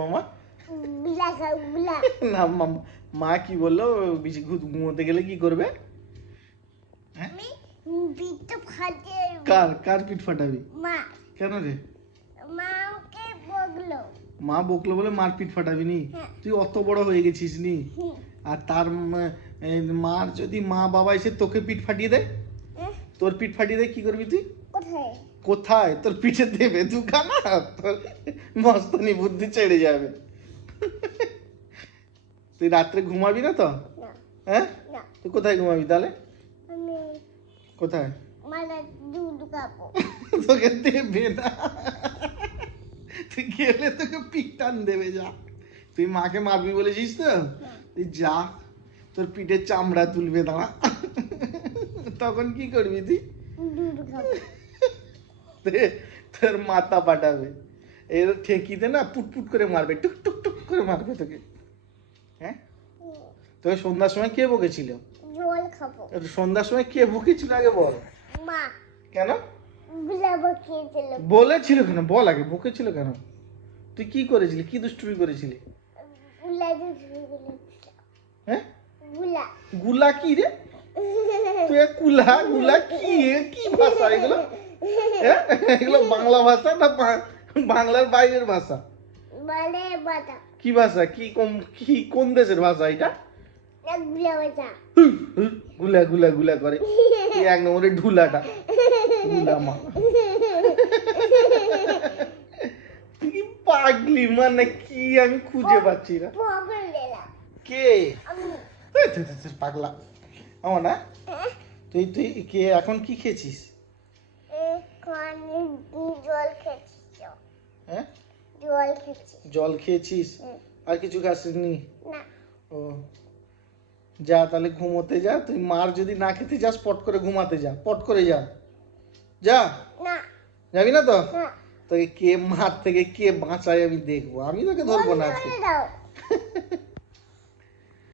মামা না মা কি বললো বেশি ঘুমোতে গেলে কি করবে? কার পিঠ ফাটাবি? কেন রে? মা বকলো বলে মার পিঠ ফাটাবি নি? তুই অত বড় হয়ে গেছিস নি? আর তার মার যদি মা বাবা এসে তোকে পিঠ ফাটিয়ে দেয়, তোর পিঠ ফাটিয়ে দেয়, কি করবি তুই? কোথায়? তোর পিঠে দেবে দুখানা, তোর মস্তানি বুদ্ধি ছেড়ে যাবে। তুই রাত্রে ঘুমাবি না তো? হ্যাঁ, তুই কোথায় ঘুমাবি তাহলে? কোথায়? তোকে দেবে না, তুই গেলে তোকে পিঠ টান দেবে। যা, তুই মাকে মারবি বলেছিস তো, তুই যা, তোর পিঠের চামড়া তুলবে দাঁড়া। তখন কি করবি তুই? তোর মাথা পাঠাবে, এর ঠেকিতে না পুটপুট করে মারবে, টুক টুক টুক করে মারবে তোকে। হ্যাঁ, তোকে সন্ধ্যার সময় কে বকেছিল? সন্ধ্যার সময় কে বকেছিল আগে বল। মা। কেন বলেছিল? কেন বল আগে, বকেছিল কেন? তুই কি করেছিলি? কি দুষ্টুমি করেছিলি? হ্যাঁ, গুলা কি রে? তুই গুলা গুলা কি কি ভাষা এগুলো? এগুলো বাংলা ভাষা না বাংলার বাইরের ভাষা? কি ভাষা? কি কোন দেশের ভাষা এটা? গুলা গুলা গুলা করে এক নম্বরে ঢুলাটা গুলা মা। তুই পাগলি মানে কি? আমি খুঁজে পাচ্ছি না। কে পাগলা? আমার না। তুই তুই কে এখন কি খেয়েছিস? জল খেয়েছিস? আর কিছু খাসনি? ও, যা তাহলে ঘুমোতে যা। তুই মার যদি না খেতে যাস, পট করে ঘুমাতে যা, পট করে যা। যা, যাবি না তো? তোকে কে মার থেকে কে বাঁচায় আমি দেখবো, আমি তোকে ধরবো না আজকে।